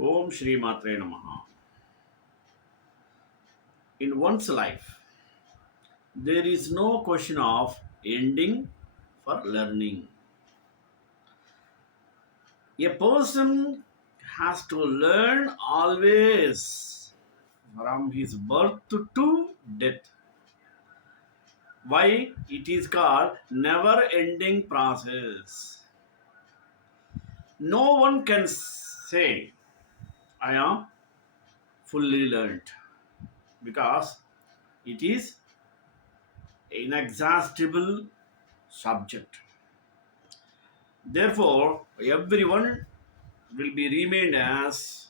Om Shri Matre Namaha. In one's life, there is no question of ending for learning. A person has to learn always from his birth to death. Why? It is called never ending process. No one can say, I am fully learned because it is inexhaustible subject. Therefore, everyone will be remained as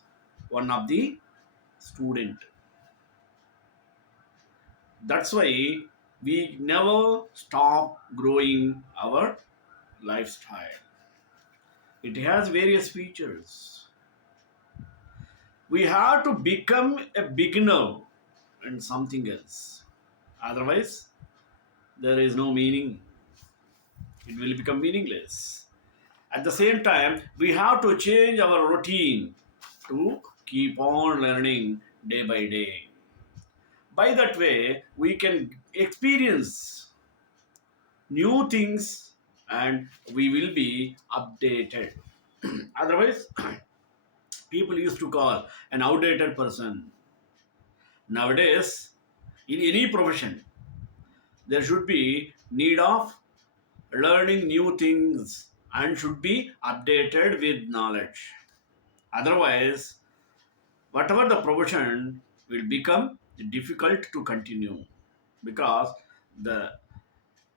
one of the student. That's why we never stop growing our lifestyle. It has various features. We have to become a beginner in something else. Otherwise, there is no meaning. It will become meaningless. At the same time, we have to change our routine to keep on learning day by day. By that way, we can experience new things and we will be updated. Otherwise, people used to call an outdated person. Nowadays, in any profession, there should be need of learning new things and should be updated with knowledge. Otherwise, whatever the profession will become difficult to continue because the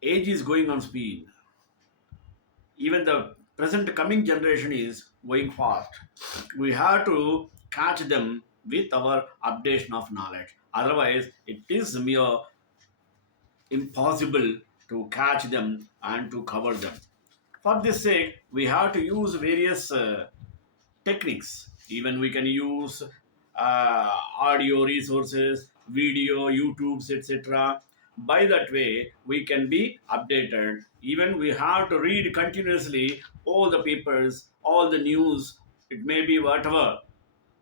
age is going on speed. Even the present coming generation is going fast. We have to catch them with our updation of knowledge. Otherwise, it is mere impossible to catch them and to cover them. For this sake, we have to use various techniques. Even we can use audio resources, video, YouTubes, etc. By that way, we can be updated. Even we have to read continuously all the papers, all the news. It may be whatever.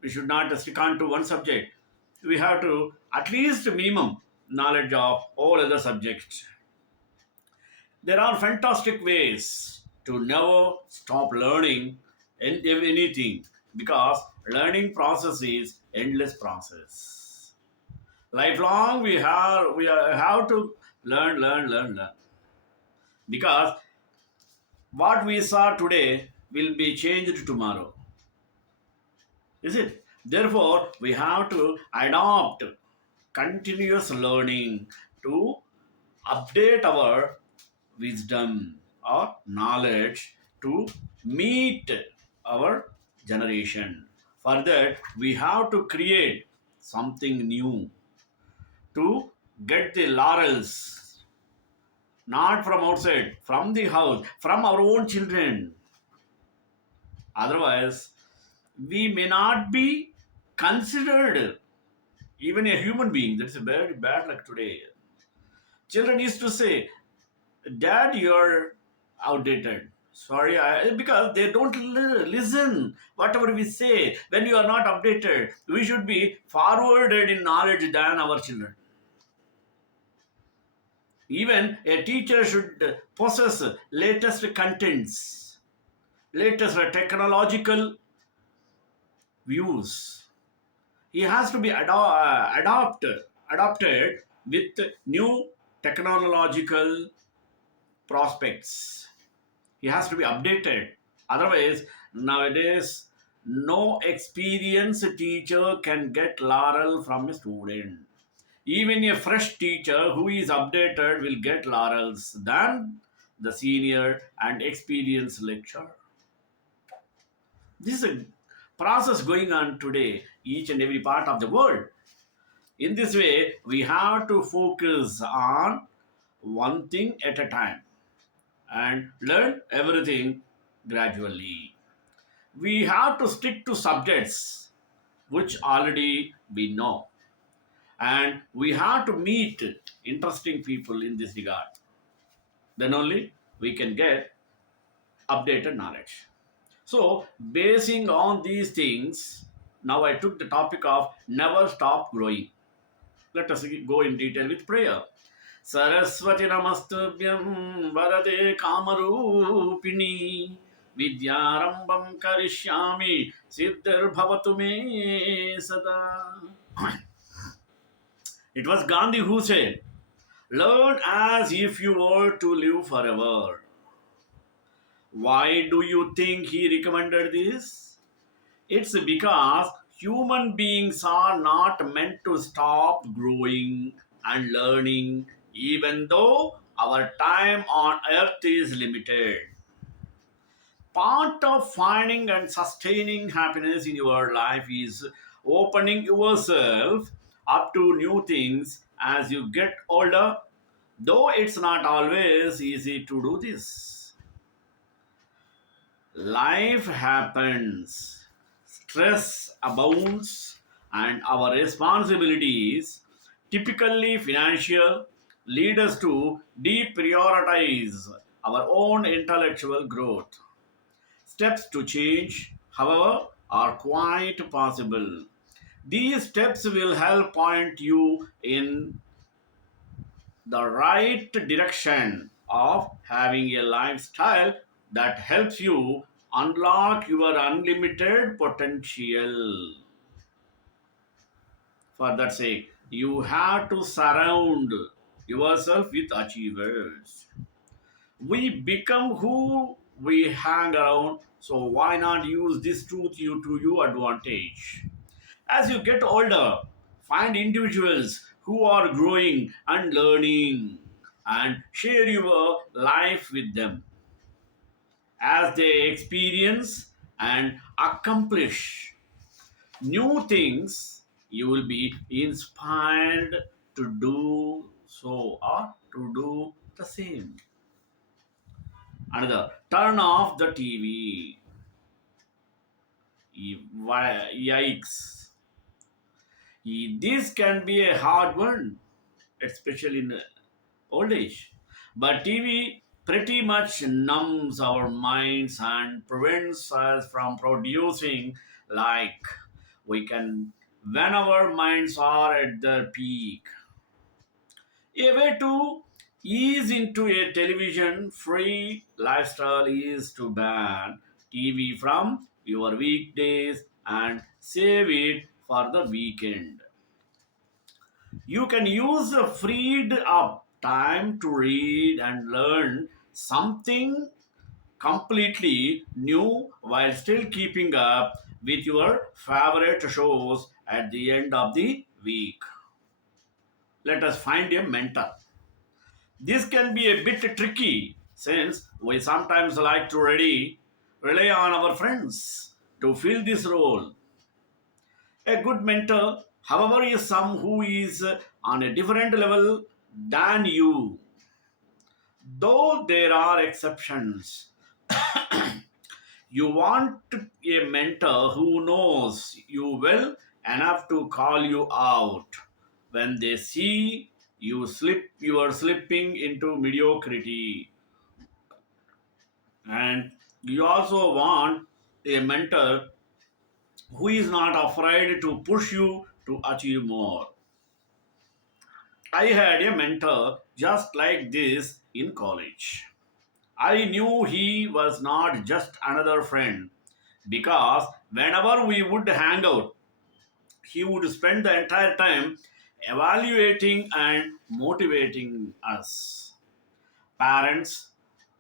We should not stick on to one subject. We have to at least minimum knowledge of all other subjects. There are fantastic ways to never stop learning anything because learning process is endless process. Lifelong we have to learn because what we saw today will be changed tomorrow. Is it? Therefore, we have to adopt continuous learning to update our wisdom or knowledge to meet our generation. For that, we have to create something new to get the laurels, not from outside, from the house, from our own children. Otherwise, we may not be considered even a human being. That's a very bad luck today. Children used to say, Dad, you're outdated. Sorry, because they don't listen whatever we say. When you are not updated, we should be forwarded in knowledge than our children. Even a teacher should possess latest contents, latest technological views. He has to be adopted with new technological prospects. He has to be updated. Otherwise, nowadays, no experienced teacher can get laurel from a student. Even a fresh teacher who is updated will get laurels than the senior and experienced lecturer. This is a process going on today, each and every part of the world. In this way, we have to focus on one thing at a time and learn everything gradually. We have to stick to subjects which already we know, and we have to meet interesting people in this regard. Then only we can get updated knowledge. So, basing on these things, Now I took the topic of never stop growing. Let us go in detail with prayer. Saraswati Namastubhyam Varade Kamarupini Vidyarambam Karishyami Siddhar Bhavatu Me Sada. It was Gandhi who said, learn as if you were to live forever. Why do you think he recommended this? It's because human beings are not meant to stop growing and learning, even though our time on earth is limited. Part of finding and sustaining happiness in your life is opening yourself up to new things as you get older, though it's not always easy to do this. Life happens, stress abounds, and our responsibilities, typically financial, lead us to deprioritize our own intellectual growth. Steps to change, however, are quite possible. These steps will help point you in the right direction of having a lifestyle that helps you unlock your unlimited potential. For that sake, you have to surround yourself with achievers. We become who we hang around, so why not use this truth you to your advantage? As you get older, find individuals who are growing and learning and share your life with them. As they experience and accomplish new things, you will be inspired to do so or to do the same. Another, turn off the TV. Yikes. This can be a hard one, especially in old age. But TV pretty much numbs our minds and prevents us from producing like we can when our minds are at their peak. A way to ease into a television free lifestyle is to ban TV from your weekdays and save it for the weekend. You can use the freed up time to read and learn something completely new while still keeping up with your favorite shows at the end of the week. Let us find a mentor. This can be a bit tricky since we sometimes like to rely on our friends to fill this role. A good mentor, however, is some who is on a different level than you. Though there are exceptions, you want a mentor who knows you well enough to call you out when they see you are slipping into mediocrity. And you also want a mentor who is not afraid to push you to achieve more. I had a mentor just like this in college. I knew he was not just another friend because whenever we would hang out, he would spend the entire time evaluating and motivating us. Parents,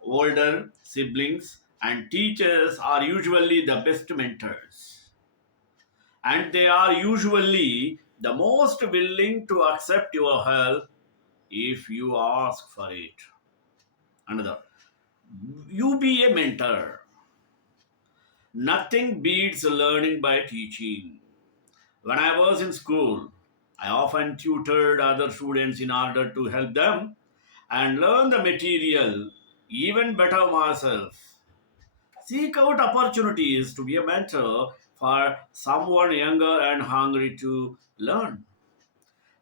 older siblings, and teachers are usually the best mentors, and they are usually the most willing to accept your help if you ask for it. Another, you be a mentor. Nothing beats learning by teaching. When I was in school, I often tutored other students in order to help them and learn the material even better myself. Seek out opportunities to be a mentor for someone younger and hungry to learn.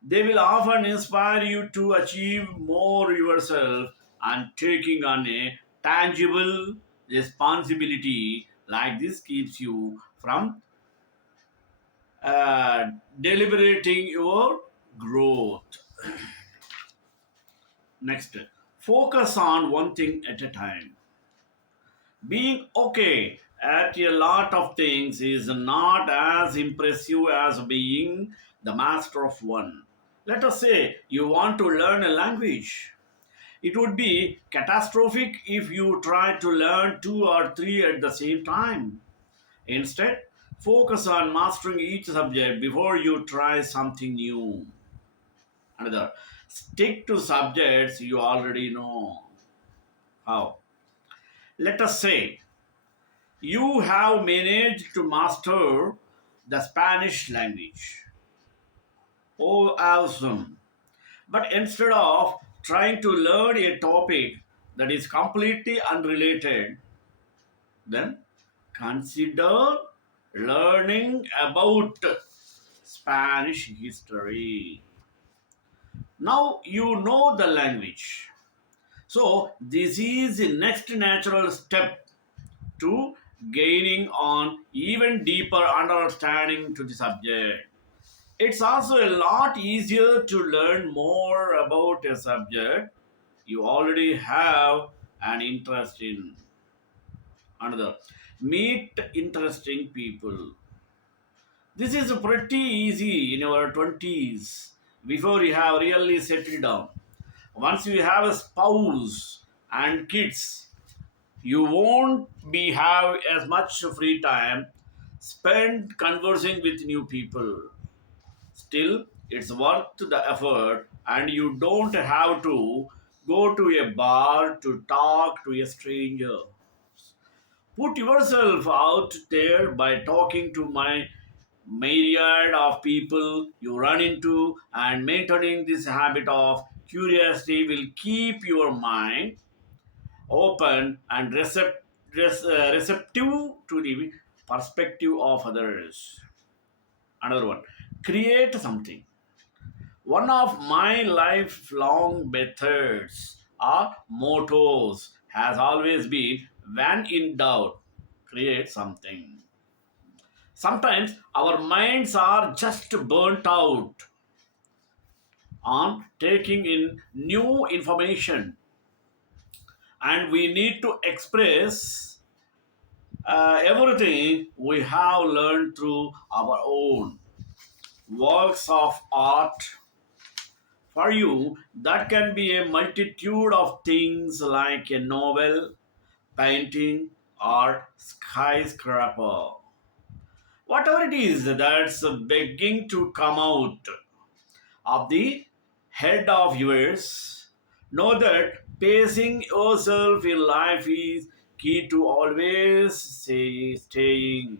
They will often inspire you to achieve more yourself, and taking on a tangible responsibility like this keeps you from uh, deliberating your growth. Next, focus on one thing at a time. Being okay at a lot of things is not as impressive as being the master of one. Let us say you want to learn a language. It would be catastrophic if you try to learn two or three at the same time. Instead, focus on mastering each subject before you try something new. Another, stick to subjects you already know. How? Let us say you have managed to master the Spanish language. Oh, awesome. But instead of trying to learn a topic that is completely unrelated, then consider learning about Spanish history. Now you know the language. So, this is the next natural step to gaining on even deeper understanding to the subject. It's also a lot easier to learn more about a subject you already have an interest in. Another, meet interesting people. This is pretty easy in your 20s before you have really settled down. Once you have a spouse and kids, you won't be have as much free time spent conversing with new people. Still, it's worth the effort, and you don't have to go to a bar to talk to a stranger. Put yourself out there by talking to my myriad of people you run into, and maintaining this habit of curiosity will keep your mind open and receptive to the perspective of others. Another one, create something. One of my lifelong methods or mottos has always been when in doubt, create something. Sometimes our minds are just burnt out on taking in new information, and we need to express everything we have learned through our own works of art. For you, that can be a multitude of things like a novel, painting, or skyscraper. Whatever it is that's begging to come out of the head of yours, know that pacing yourself in life is key to always staying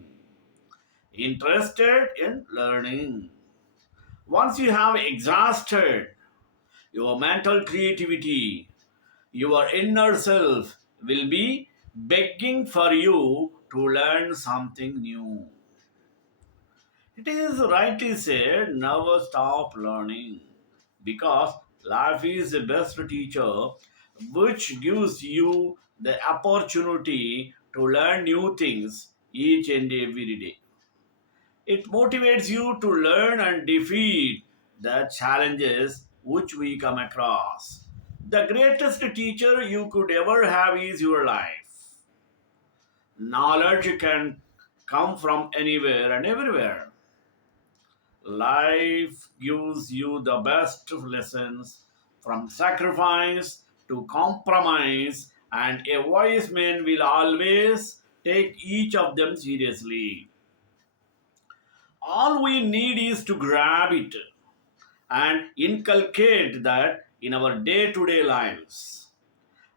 interested in learning. Once you have exhausted your mental creativity, your inner self will be begging for you to learn something new. It is rightly said, never stop learning because life is the best teacher which gives you the opportunity to learn new things each and every day. It motivates you to learn and defeat the challenges which we come across. The greatest teacher you could ever have is your life. Knowledge can come from anywhere and everywhere. Life gives you the best lessons from sacrifice to compromise, and a wise man will always take each of them seriously. All we need is to grab it and inculcate that in our day to day lives.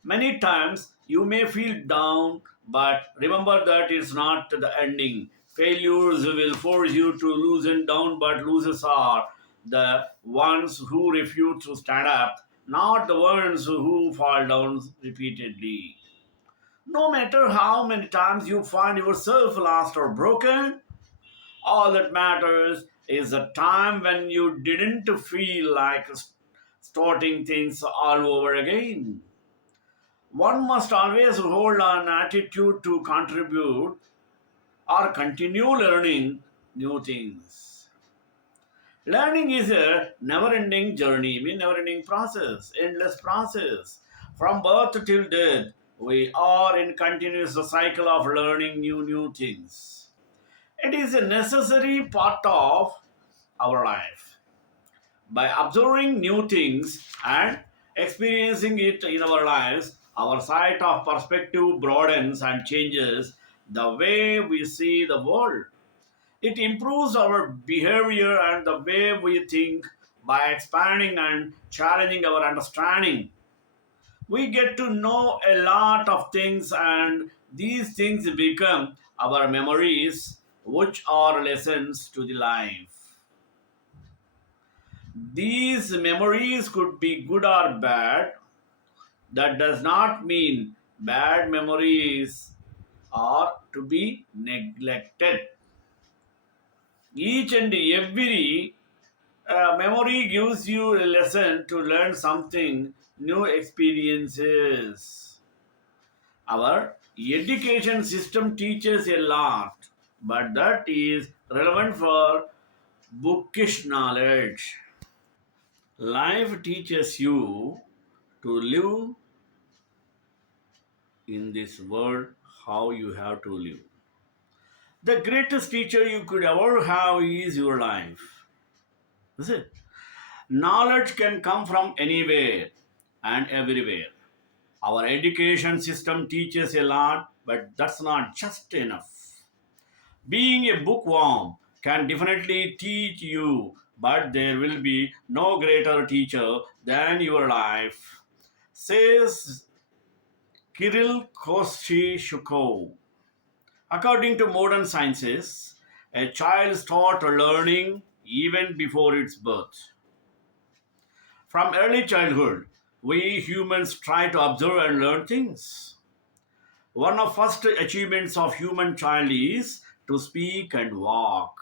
Many times you may feel down, but remember that it's not the ending. Failures will force you to loosen down, but losers are the ones who refuse to stand up, not the ones who fall down repeatedly. No matter how many times you find yourself lost or broken, all that matters is the time when you didn't feel like starting things all over again. One must always hold an attitude to contribute or continue learning new things. Learning is a never-ending journey, never-ending process, endless process. From birth till death, we are in continuous cycle of learning new things. It is a necessary part of our life. By observing new things and experiencing it in our lives, our sight of perspective broadens and changes the way we see the world. It improves our behavior and the way we think by expanding and challenging our understanding. We get to know a lot of things, and these things become our memories, which are lessons to the life. These memories could be good or bad. That does not mean bad memories are to be neglected. Each and every memory gives you a lesson to learn something, new experiences. Our education system teaches a lot, but that is relevant for bookish knowledge. Life teaches you to live in this world how you have to live. The greatest teacher you could ever have is your life. Is it? Knowledge can come from anywhere and everywhere. Our education system teaches a lot, but that's not just enough. Being a bookworm can definitely teach you, but there will be no greater teacher than your life, says Kirill Kościuszko. According to modern sciences, a child starts learning even before its birth. From early childhood, we humans try to observe and learn things. One of first achievements of human child is to speak and walk.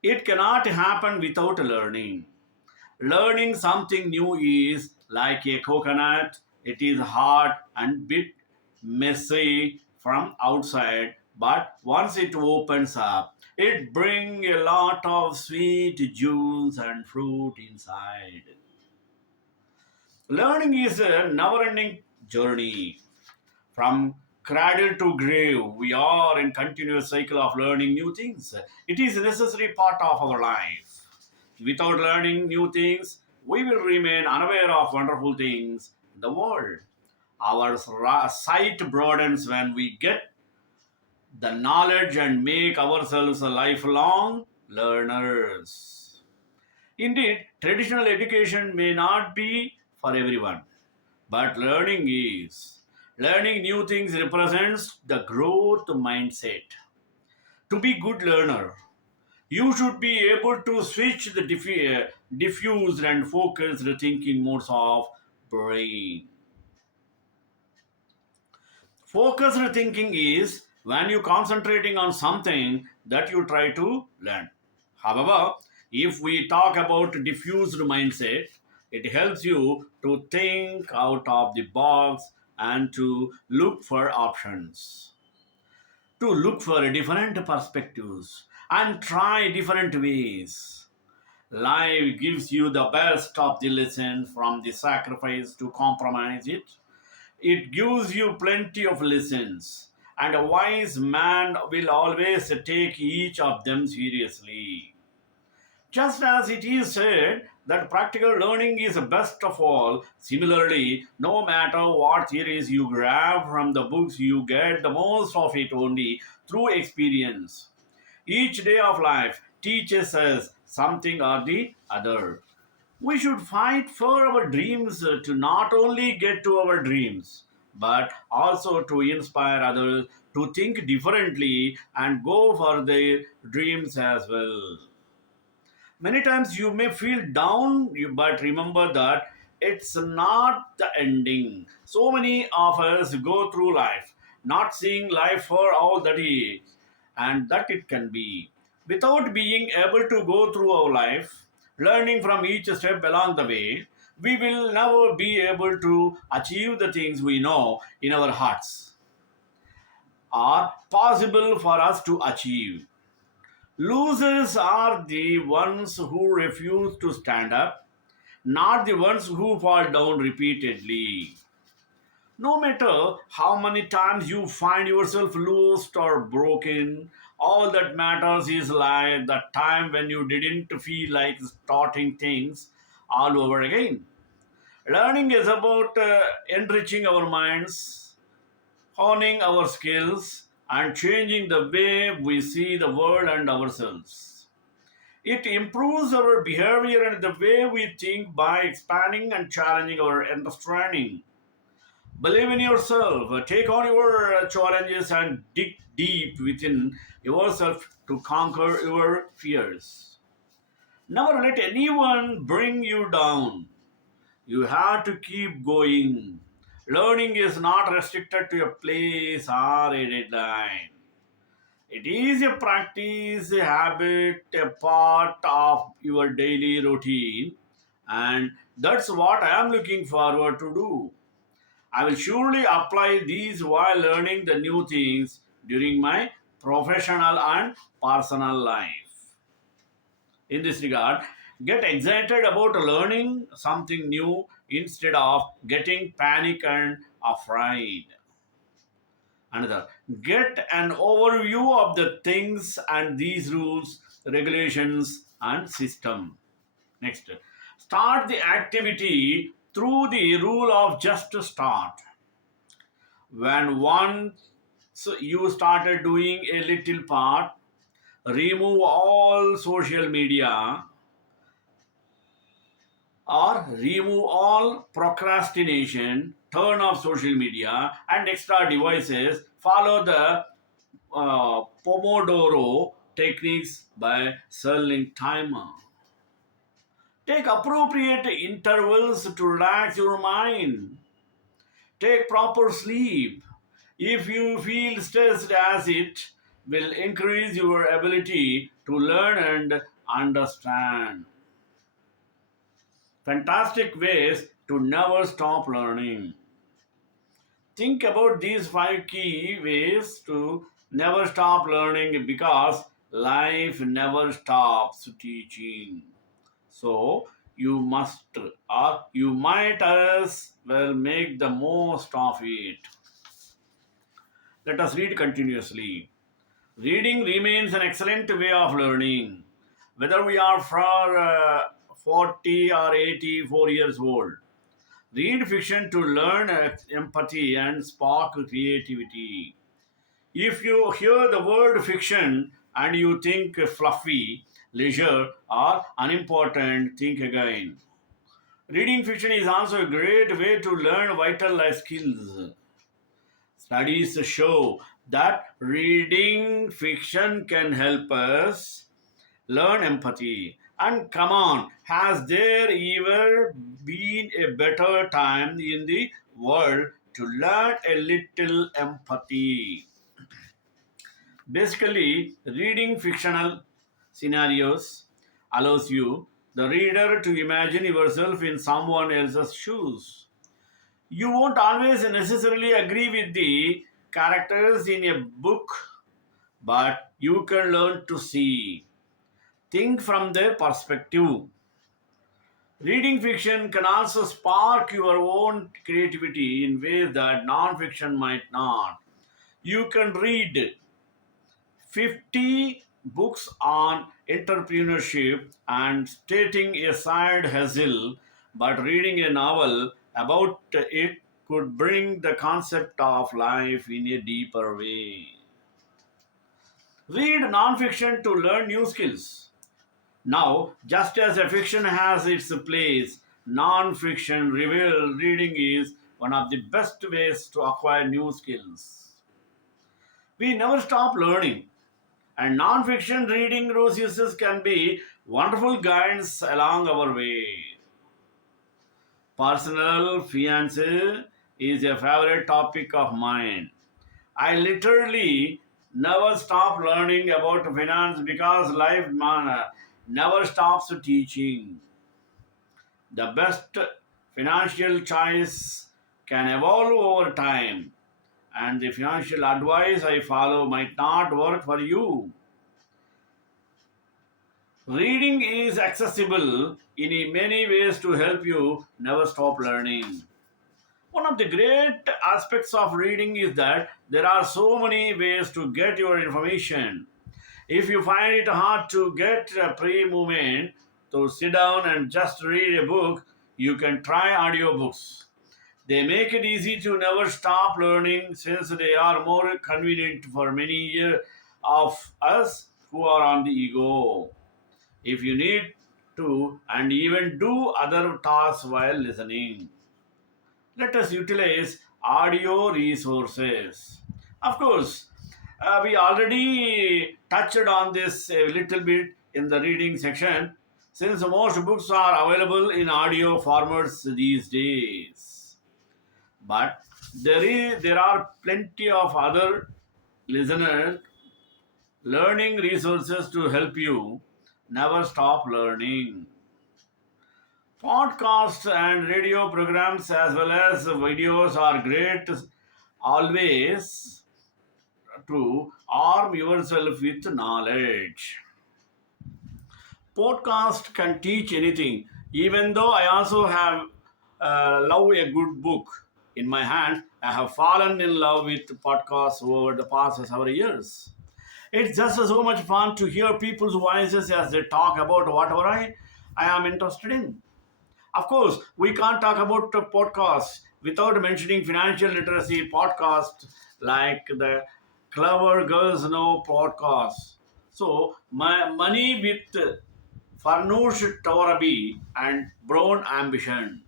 It cannot happen without learning. Learning something new is like a coconut. It is hard and bit messy from outside, but once it opens up, it brings a lot of sweet juice and fruit inside. Learning is a never-ending journey. From cradle to grave, we are in continuous cycle of learning new things. It is a necessary part of our life. Without learning new things, we will remain unaware of wonderful things in the world. Our sight broadens when we get the knowledge and make ourselves a lifelong learners. Indeed, traditional education may not be for everyone, but learning is. Learning new things represents the growth mindset. To be good learner, you should be able to switch the diffused and focused thinking modes of brain. Focused thinking is when you concentrating on something that you try to learn. However, if we talk about diffused mindset, it helps you to think out of the box and to look for options, to look for different perspectives and try different ways. Life gives you the best of the lesson from the sacrifice to compromise it. It gives you plenty of lessons, and a wise man will always take each of them seriously. Just as it is said that practical learning is the best of all, similarly, no matter what theories you grab from the books, you get the most of it only through experience. Each day of life teaches us something or the other. We should fight for our dreams to not only get to our dreams, but also to inspire others to think differently and go for their dreams as well. Many times you may feel down, but remember that it's not the ending. So many of us go through life not seeing life for all that it is and that it can be. Without being able to go through our life, learning from each step along the way, we will never be able to achieve the things we know in our hearts are possible for us to achieve. Losers are the ones who refuse to stand up, not the ones who fall down repeatedly. No matter how many times you find yourself lost or broken, all that matters is like the time when you didn't feel like starting things all over again. Learning is about enriching our minds, honing our skills, and changing the way we see the world and ourselves. It improves our behavior and the way we think by expanding and challenging our understanding. Believe in yourself, take on your challenges, and dig deep within yourself to conquer your fears. Never let anyone bring you down. You have to keep going. Learning is not restricted to a place or a deadline. It is a practice, a habit, a part of your daily routine, and that's what I am looking forward to do. I will surely apply these while learning the new things during my professional and personal life. In this regard, get excited about learning something new instead of getting panic and afraid. Another, get an overview of the things and these rules, regulations, and system. Next, start the activity through the rule of just start. When once you started doing a little part, remove all social media or remove all procrastination, turn off social media and extra devices, follow the Pomodoro techniques by selling timer. Take appropriate intervals to relax your mind. Take proper sleep. If you feel stressed, as it will increase your ability to learn and understand. Fantastic ways to never stop learning. Think about these five key ways to never stop learning because life never stops teaching. So you must or you might as well make the most of it. Let us read continuously. Reading remains an excellent way of learning, whether we are for 40 or 84 years old. Read fiction to learn empathy and spark creativity. If you hear the word fiction and you think fluffy, leisure, or unimportant, think again. Reading fiction is also a great way to learn vital life skills. Studies show that reading fiction can help us learn empathy. And come on, has there ever been a better time in the world to learn a little empathy? Basically, reading fictional scenarios allows you, the reader, to imagine yourself in someone else's shoes. You won't always necessarily agree with the characters in a book, but you can learn to see, think from their perspective. Reading fiction can also spark your own creativity in ways that non-fiction might not. You can read 50 books on entrepreneurship and stating a side hustle, but reading a novel about it could bring the concept of life in a deeper way. Read nonfiction to learn new skills. Now, just as a fiction has its place, non-fiction reveal reading is one of the best ways to acquire new skills. We never stop learning, and non-fiction reading resources can be wonderful guides along our way. Personal finance is a favorite topic of mine. I literally never stop learning about finance because life never stops teaching. The best financial choice can evolve over time, and the financial advice I follow might not work for you. Reading is accessible in many ways to help you never stop learning. One of the great aspects of reading is that there are so many ways to get your information. If you find it hard to get a pre movement to sit down and just read a book, you can try audiobooks. They make it easy to never stop learning since they are more convenient for of us who are on the go. If you need to and even do other tasks while listening, let us utilize audio resources. Of course, we already touched on this a little bit in the reading section since most books are available in audio formats these days. But there are plenty of other listener learning resources to help you never stop learning. Podcasts and radio programs as well as videos are great always to arm yourself with knowledge. Podcast can teach anything. Even though I also have love a good book in my hand, I have fallen in love with podcasts over the past several years. It's just so much fun to hear people's voices as they talk about whatever I am interested in. Of course, we can't talk about podcasts without mentioning financial literacy podcasts like the Clever Girls Know podcast. So, my money with Farnoosh Torabi and Brown Ambition.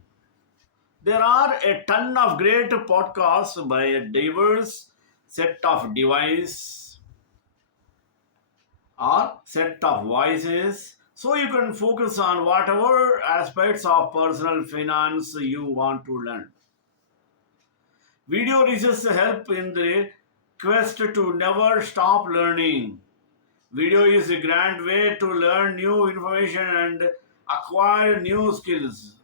There are a ton of great podcasts by a diverse set of device or set of voices so you can focus on whatever aspects of personal finance you want to learn. Video research help in the quest to never stop learning. Video is a grand way to learn new information and acquire new skills.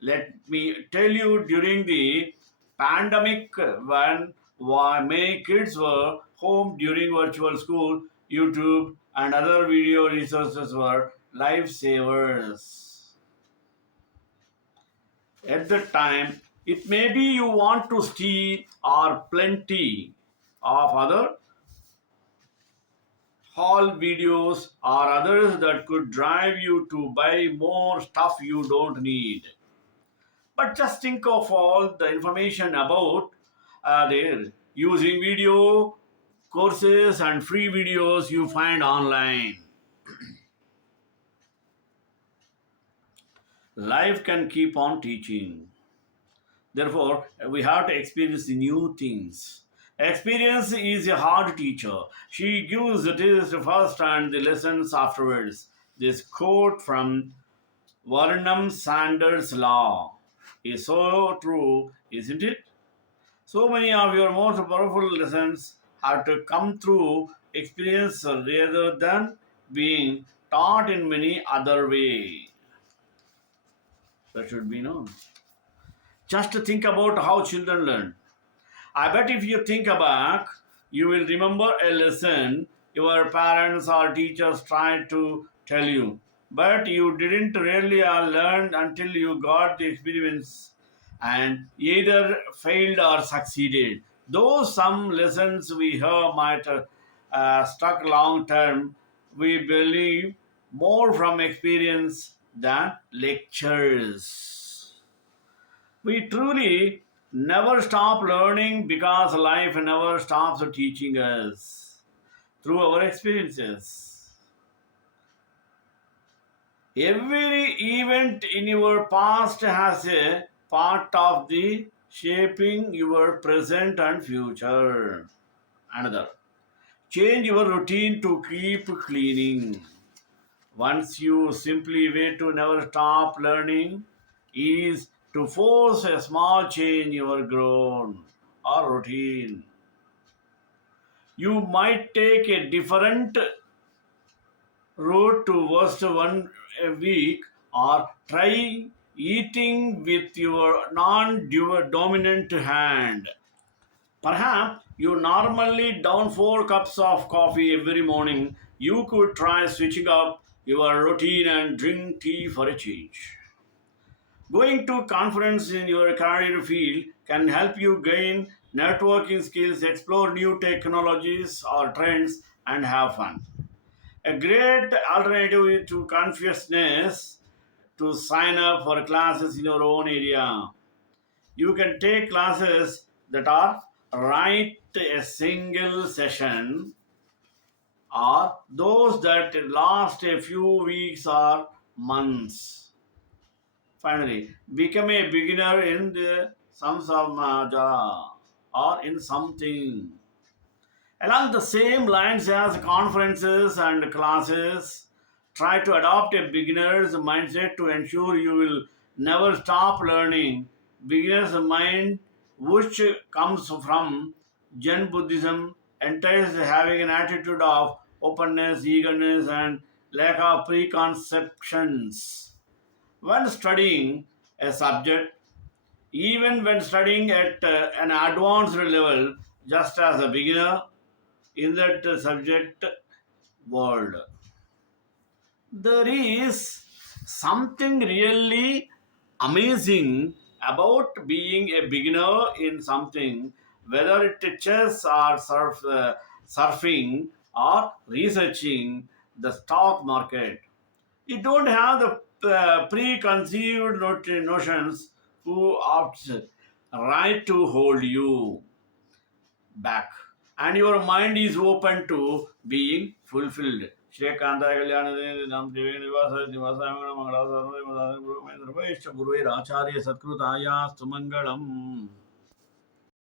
Let me tell you, during the pandemic, when many kids were home during virtual school, YouTube and other video resources were lifesavers. At the time, it may be you want to see or plenty of other haul videos or others that could drive you to buy more stuff you don't need. But just think of all the information about there using video courses and free videos you find online. Life can keep on teaching. Therefore, we have to experience the new things. Experience is a hard teacher. She gives the test first and the lessons afterwards. This quote from Varnam Sanders' law is so true, isn't it? So many of your most powerful lessons have to come through experience rather than being taught in many other way. That should be known. Just to think about how children learn. I bet if you think back, you will remember a lesson your parents or teachers tried to tell you, but you didn't really learn until you got the experience and either failed or succeeded. Though some lessons we hear might stuck long term, we believe more from experience than lectures. We truly never stop learning because life never stops teaching us through our experiences. Every event in your past has a part of the shaping your present and future. Another. Change your routine to keep cleaning. Once you simply wait to never stop learning is to force a small change in your growth or routine. You might take a different route to worst one a week or try eating with your non-dominant hand. Perhaps you normally down 4 cups of coffee every morning. You could try switching up your routine and drink tea for a change. Going to conference in your career field can help you gain networking skills, explore new technologies or trends, and have fun. A great alternative to consciousness to sign up for classes in your own area. You can take classes that are right a single session or those that last a few weeks or months. Finally, become a beginner in the some samaja or in something. Along the same lines as conferences and classes, try to adopt a beginner's mindset to ensure you will never stop learning. Beginner's mind, which comes from Zen Buddhism, entails having an attitude of openness, eagerness, and lack of preconceptions. When studying a subject, even when studying at an advanced level, just as a beginner, in that subject world. There is something really amazing about being a beginner in something, whether it chess or surfing or researching the stock market. You don't have the preconceived notions who opts right to hold you back, and your mind is open to being fulfilled. Shrekanta Kalyanadam Nivasa Nivasa Mangala Guru Acharya Satkritaya Sumangalam.